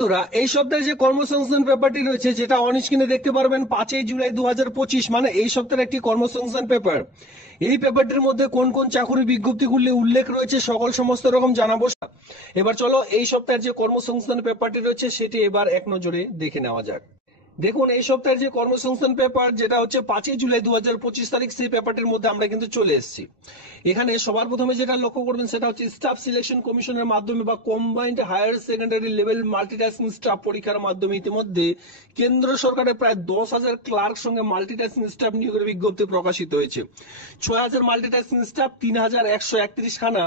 বন্ধুরা, এই সপ্তাহে যে কর্মসংস্থান পেপারটি রয়েছে যেটা অন স্ক্রিনে দেখতে পারবেন 5 জুলাই 2025, মানে এই সপ্তাহের একটি কর্মসংস্থান পেপার। এই পেপারটির মধ্যে কোন কোন চাকরি বিজ্ঞপ্তিগুলি উল্লেখ রয়েছে সমস্ত রকম জানাবো। এবার চলো এই সপ্তাহের যে কর্মসংস্থান পেপারটি রয়েছে সেটি এবার এক নজরে দেখে নেওয়া যাক। দেখুন, এই সপ্তাহের যে কর্মসংস্থান পেপার যেটা হচ্ছে 5 জুলাই 2025 তারিখ, সেই পেপারটির মধ্যে আমরা কিন্তু চলে এসেছি। এখানে সবার প্রথমে যেটা লক্ষ্য করবেন সেটা হচ্ছে স্টাফ সিলেকশন কমিশনের মাধ্যমে বা combined higher secondary level multitasking staff পরীক্ষার মাধ্যমে ইতিমধ্যে কেন্দ্র সরকারের প্রায় 10,000 ক্লার্ক সঙ্গে মাল্টিটাস্কিং স্টাফ নিয়োগের বিজ্ঞপ্তি প্রকাশিত হয়েছে। 6,000 মাল্টিটাস্কিং স্টাফ, 3,131 খানা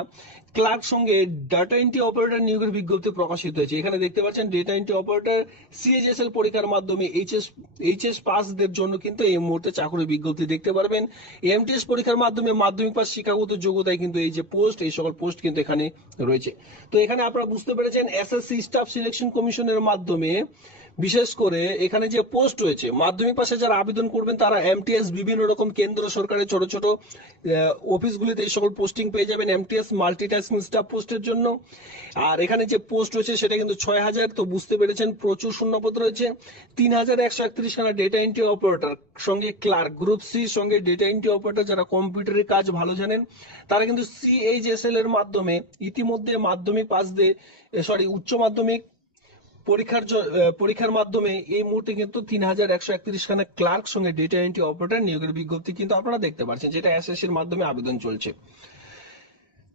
ক্লার্ক সঙ্গে ডাটা এন্ট্রি অপারেটর নিয়োগের বিজ্ঞপ্তি প্রকাশিত হয়েছে। এখানে দেখতে পাচ্ছেন ডেটা এন্ট্রি অপারেটর সিএইচএসএল পরীক্ষার মাধ্যমে এইচএস পাসদের জন্য কিন্তু এই মুহূর্তে চাকরির বিজ্ঞপ্তি দেখতে পারবেন। এমটিএস পরীক্ষার মাধ্যমে মাধ্যমিক পাস শিক্ষাগত যোগ্যতায় কিন্তু এই যে পোস্ট, এই সকল পোস্ট কিন্তু এখানে রয়েছে। তো এখানে আপনারা বুঝতে পেরেছেন এসএসসি স্টাফ সিলেকশন কমিশনের মাধ্যমে বিশেষ করে এখানে যে পোস্ট রয়েছে, মাধ্যমিক পাশে যারা আবেদন করবেন তারা এমটিএস বিভিন্ন রকম কেন্দ্র সরকারের ছোট ছোট অফিসগুলিতে এই সকল পোস্টিং পেয়ে যাবেন এমটিএস মাল্টিটাস্কিং স্টাফ পোস্টের জন্য। আর এখানে যে পোস্ট রয়েছে সেটা কিন্তু 6,000, তো বুঝতে পেরেছেন প্রচুর শূন্যপদ রয়েছে। 3,131 খানা ডেটা এন্ট্রি অপারেটর সঙ্গে ক্লার্ক, গ্রুপ সি সঙ্গে ডেটা এন্ট্রি অপারেটর যারা কম্পিউটারের কাজ ভালো জানেন তারা কিন্তু সিএইচএসএল এর মাধ্যমে ইতিমধ্যে মাধ্যমিক পাস দিয়ে উচ্চ মাধ্যমিক পরীক্ষার মাধ্যমে এই মুহূর্তে কিন্তু 3,131 খানা ক্লার্ক সঙ্গে ডেটা এন্ট্রি অপারেটর নিয়োগের বিজ্ঞপ্তি কিন্তু আপনারা দেখতে পাচ্ছেন, যেটা এসএসসির মাধ্যমে আবেদন চলছে।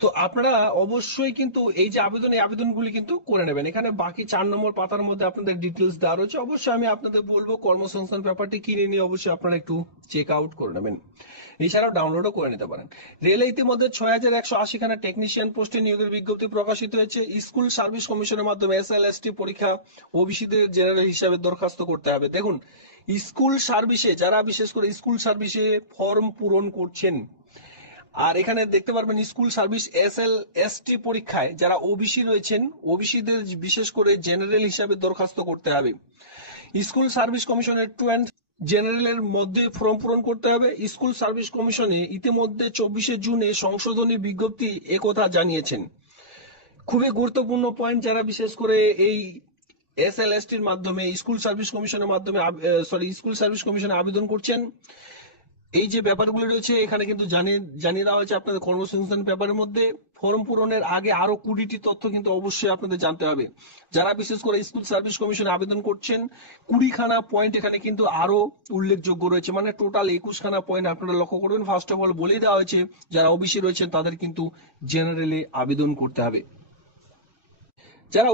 তো আপনারা অবশ্যই কিন্তু এই যে আবেদনগুলি কিন্তু করে নেবেন। এখানে বাকি 4 নম্বর পাতার মধ্যে আপনাদের ডিটেলস দেওয়া রয়েছে। অবশ্যই আমি আপনাদের বলবো কর্মসংস্থান পেপারটি কিনে নিয়ে অবশ্যই আপনারা একটু চেক আউট করে নেবেন, এছাড়াও ডাউনলোডও করে নিতে পারেন। রেলে ইতিমধ্যে 6,180 খানা টেকনিশিয়ান পোস্টে নিয়োগের বিজ্ঞপ্তি প্রকাশিত হয়েছে। স্কুল সার্ভিস কমিশনের মাধ্যমে এসএলএসটি পরীক্ষা ওবিসিদের জেনারেল হিসাবে দরখাস্ত করতে হবে। দেখুন, স্কুল সার্ভিসে যারা বিশেষ করে স্কুল সার্ভিসে ফর্ম পূরণ করছেন, আর এখানে দেখতে পারবেন স্কুল সার্ভিস এসএলএসটি পরীক্ষায় যারা ওবিসি রয়েছেন, ওবিসিদের বিশেষ করে জেনারেল হিসাবে দরখাস্ত করতে হবে। স্কুল সার্ভিস কমিশনের জেনারেলের মধ্যে ফর্ম পূরণ করতে হবে। স্কুল সার্ভিস কমিশনে ইতিমধ্যে 24 জুনে সংশোধনী বিজ্ঞপ্তি একথা জানিয়েছেন। খুবই গুরুত্বপূর্ণ পয়েন্ট, যারা বিশেষ করে এই এসএলএসটির মাধ্যমে স্কুল সার্ভিস কমিশনের মাধ্যমে স্কুল সার্ভিস কমিশনে আবেদন করছেন, এই যে ব্যাপারগুলো রয়েছে এখানে কিন্তু জানিয়ে দেওয়া হয়েছে আপনাদের কর্মসংস্থান পেপারের মধ্যে। ফর্ম পূরণের আগে আরো 20টি তথ্য কিন্তু অবশ্যই আপনাদের জানতে হবে। যারা বিশেষ করে স্কুল সার্ভিস কমিশনে আবেদন করছেন, 20 খানা পয়েন্ট এখানে কিন্তু আরো উল্লেখযোগ্য রয়েছে, মানে টোটাল 21 খানা পয়েন্ট আপনারা লক্ষ্য করবেন। ফার্স্ট অফ অল বলেই দেওয়া হয়েছে যারা ওবিসি রয়েছেন তাদের কিন্তু জেনারেলি আবেদন করতে হবে। যারা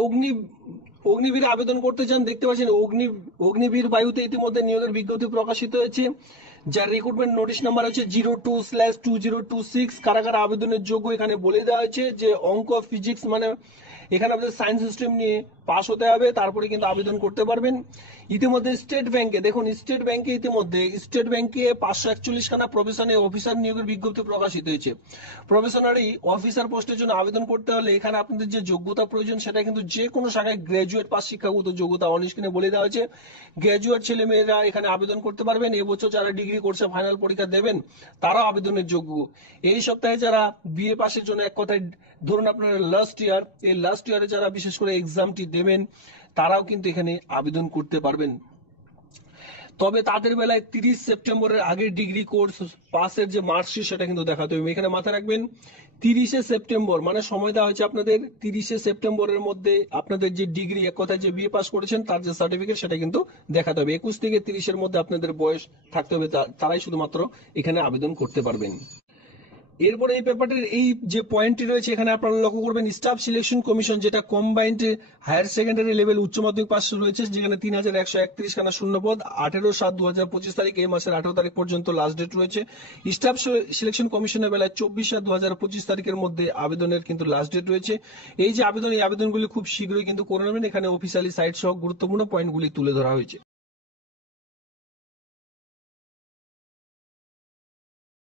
অগ্নিবীর আবেদন করতে চান, দেখতে পাচ্ছেন অগ্নিবীর বায়ুতে ইতিমধ্যে নিয়োগের বিজ্ঞপ্তি প্রকাশিত হয়েছে, যার রিক্রুটমেন্ট নোটিশ নাম্বার হচ্ছে 02/2026। কারা কারা আবেদনের যোগ্য এখানে বলে দেওয়া হয়েছে যে অঙ্ক, ফিজিক্স, মানে এখানে আপনাদের সায়েন্স সিস্টেম নিয়ে পাস হতে হবে, তারপরে কিন্তু আবেদন করতে পারবেন। ইতিমধ্যে স্টেট ব্যাংকে দেখুন, স্টেট ব্যাংকে 541 খানা প্রফেশনারি অফিসার নিয়োগের বিজ্ঞপ্তি প্রকাশিত হয়েছে। প্রফেশনারি অফিসার পোস্টের জন্য আবেদন করতে হলে এখানে আপনাদের যে যোগ্যতা প্রয়োজন সেটা কিন্তু যে কোনো শাখায় গ্রাজুয়েট পাস শিক্ষাগত যোগ্যতা অন স্ক্রিনে বলে দেওয়া হয়েছে। গ্রাজুয়েট ছেলে মেয়েরা এখানে আবেদন করতে পারবেন। এবছর যারা ডিগ্রি কোর্সে ফাইনাল পরীক্ষা দেবেন তারাও আবেদনের যোগ্য। এই সপ্তাহে যারা বিএ পাসের জন্য, এক কথায় ধরুন আপনার লাস্ট ইয়ার, এই লাস্ট ইয়ারে যারা বিশেষ করে এক্সামটি দেবেন তারাও কিন্তু এখানে আবেদন করতে পারবেন। তবে তাদের বেলায় 30 সেপ্টেম্বরের আগে ডিগ্রি কোর্স পাসের যে মার্কশিট সেটা কিন্তু দেখাতে হবে। এখানে মাথায় রাখবেন 30 সেপ্টেম্বর, মানে সময় দেওয়া হয়েছে আপনাদের 30 সেপ্টেম্বরের মধ্যে আপনাদের যে ডিগ্রি, এক কথায় যে বিএ পাস করেছেন তার যে সার্টিফিকেট সেটা কিন্তু দেখাতে হবে। 21 থেকে 30-এর মধ্যে আপনাদের বয়স থাকতে হবে, তারাই শুধুমাত্র এখানে আবেদন করতে পারবেন। এরপরে এই পেপারটির এই যে পয়েন্টটি রয়েছে এখানে আপনারা লক্ষ্য করবেন স্টাফ সিলেকশন কমিশন, যেটা কম্বাইন্ড হায়ার সেকেন্ডারি লেভেল উচ্চ মাধ্যমিক পাস রয়েছে, যেখানে 3,131 খানা শূন্যপদ। 18/7/2025 তারিখ, এই মাসের 18 তারিখ পর্যন্ত লাস্ট ডেট রয়েছে। স্টাফ সিলেকশন কমিশনের বেলায় 24/7/2025 তারিখের মধ্যে আবেদনের কিন্তু লাস্ট ডেট রয়েছে। এই যে আবেদনগুলি খুব শীঘ্রই কিন্তু করে নেবেন। এখানে অফিসিয়ালি সাইট সহ গুরুত্বপূর্ণ পয়েন্টগুলি তুলে ধরা হয়েছে।